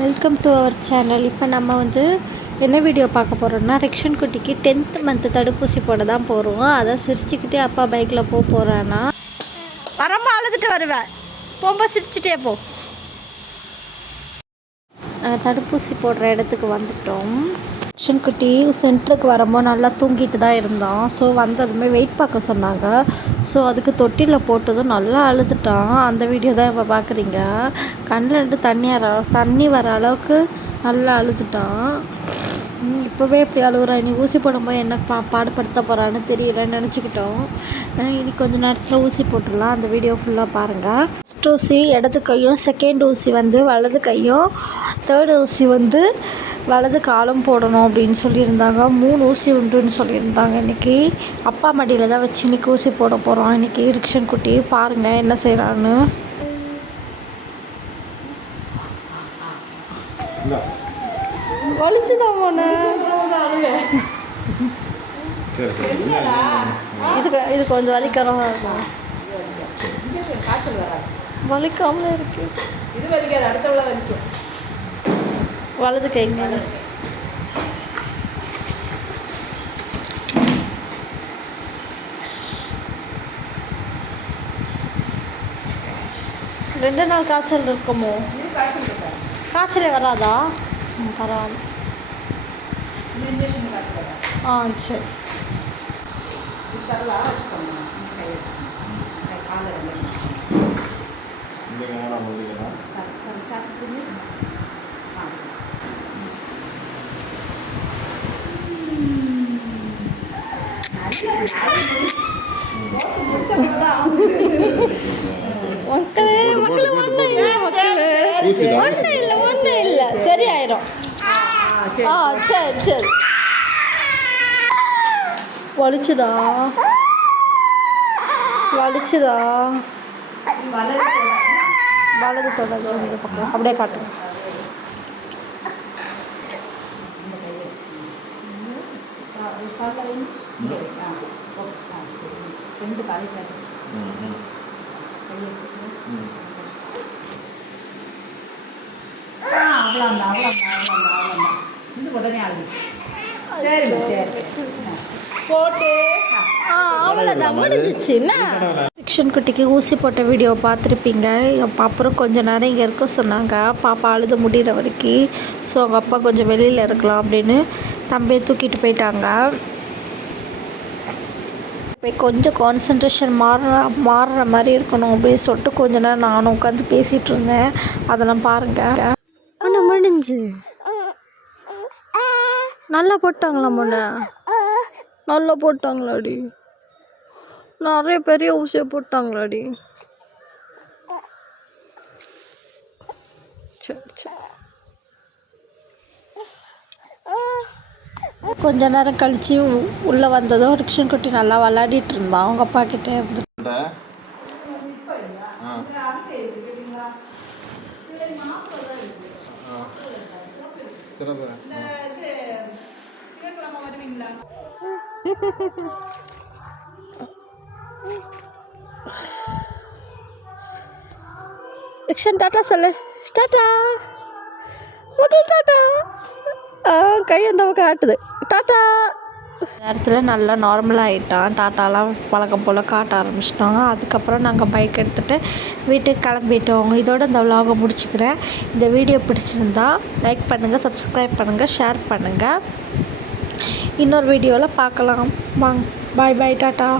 Welcome to our channel இப்போ நம்ம வந்து என்ன வீடியோ பார்க்க போகிறோம்னா ரெக்ஷன் குட்டிக்கு டென்த் மந்த்து தடுப்பூசி போட தான் போகிறோம் அதான் சிரிச்சுக்கிட்டே அப்பா பைக்கில் போக போகிறான்னா வரம்பா அழுதுட்டு வருவேன் போம்ப சிரிச்சுட்டே போ. தடுப்பூசி போடுற இடத்துக்கு வந்துட்டோம். ரெக்ஷன் குட்டி சென்டருக்கு வரும்போது நல்லா தூங்கிட்டு தான் இருந்தான். ஸோ வந்ததுமே வெயிட் பார்க்க சொன்னாங்க. ஸோ அதுக்கு தொட்டியில் போட்டதும் நல்லா அழுதுட்டான். அந்த வீடியோ தான் இப்போ பார்க்குறீங்க கண்ணில் இருந்து தண்ணி வர தண்ணி வர அளவுக்கு நல்லா அழுதுட்டான். இப்போவே இப்படி அழுகுறான் இனி ஊசி போடும்போது என்ன பா பாடுபடுத்த போகிறான்னு தெரியல நினச்சிக்கிட்டோம். இனி கொஞ்ச நேரத்தில் ஊசி போட்டுடலாம். அந்த வீடியோ ஃபுல்லாக பாருங்கள் ஃபஸ்ட் ஊசி இடது கையும் செகண்ட் ஊசி வந்து வலது கையும் தேர்ட் ஊசி வந்து வலது காலம் போடணும் அப்படின்னு சொல்லியிருந்தாங்க. மூணு ஊசி உண்டுன்னு சொல்லியிருந்தாங்க. இன்றைக்கி அப்பா மடியில் தான் வச்சு இன்றைக்கி ஊசி போட போகிறோம் இன்றைக்கி ரிக்ஷன் குட்டி பாருங்கள் என்ன செய்கிறான்னு ஒழிச்சுதான் போன இதுக்கு இது கொஞ்சம் வலிக்கிறமா இருக்கும் வலிக்காமல் இருக்கு. இது வலிக்காது அடுத்த வலிக்கும். வலது கைங்க ரெண்டு நாள் காய்ச்சல் இருக்குமோ? காய்ச்சலே வராதா? ம், பரவாயில்ல. ஆ சரி தரலா வச்சுக்கோங்க கை கை காலில் ரெண்டு இந்த நேரம் முடிக்கலாம் சாப்பிட்டு மக்களே மக்களே ஒன்றும் இல்லை மக்களே. ஒன்றும் இல்லை ஒன்றும் இல்லை. சரியாயிரும். ஆ சரி சரி. வலிச்சுதா? வலிச்சுதா? வலது இந்த பக்கம். அப்படியே காட்டுங்க. ரெண்டு காலி சாப்பிட்டு ம் ம் ம் அவ்வளோந்தான் இது உடனே ஆரம்பிச்சு சரிம்மா சரி போட்டு அவ்வளோதான் முடிஞ்சிச்சு என்ன ரிக்ஷன் குட்டிக்கு ஊசி போட்ட வீடியோ பார்த்துருப்பீங்க. அப்போ அப்புறம் கொஞ்ச நேரம் இங்கே இருக்க சொன்னாங்க. பாப்பா அழுது முடிகிற வரைக்கும். ஸோ அவங்க அப்பா கொஞ்சம் வெளியில் இருக்கலாம் அப்படின்னு தம்பியை தூக்கிட்டு போயிட்டாங்க. இப்போ கொஞ்சம் கான்சன்ட்ரேஷன் மாறுற மாறுற மாதிரி இருக்கணும் அப்படின்னு சொல்லிட்டு கொஞ்ச நேரம் நானும் உட்காந்து பேசிகிட்டு இருந்தேன். அதெல்லாம் பாருங்கள் ஆனால் முடிஞ்சு. நல்லா போட்டாங்களா முன்ன நல்லா போட்டாங்களாடி. நிறைய பெரிய ஊசியை போட்டாங்களாடி. சரி சரி. கொஞ்ச நேரம் கழிச்சு உள்ளே உள்ள வந்ததும் ரிக்ஷன் குட்டி நல்லா விளையாடிட்டு இருந்தான் அவங்க அப்பா கிட்டே இருந்து ரிக்ஷன் டாட்டா சொல்லு டாட்டா முதல் டாட்டா கை அந்த பக்கம் ஆட்டுது டாட்டா! நேரத்தில் நல்லா நார்மல் ஆகிட்டான் டாட்டாலாம் பழக்கம் போல் காட்ட ஆரம்பிச்சிட்டாங்க அதுக்கப்புறம் நாங்கள் பைக் எடுத்துகிட்டு வீட்டுக்கு கிளம்பிட்டோம். இதோட இந்த விலாகை முடிச்சுக்கிறேன். இந்த வீடியோ பிடிச்சிருந்தா லைக் பண்ணுங்கள் சப்ஸ்கிரைப் பண்ணுங்கள் ஷேர் பண்ணுங்கள் இன்னொரு வீடியோவில் பார்க்கலாம். வாங்க. Bye bye tata.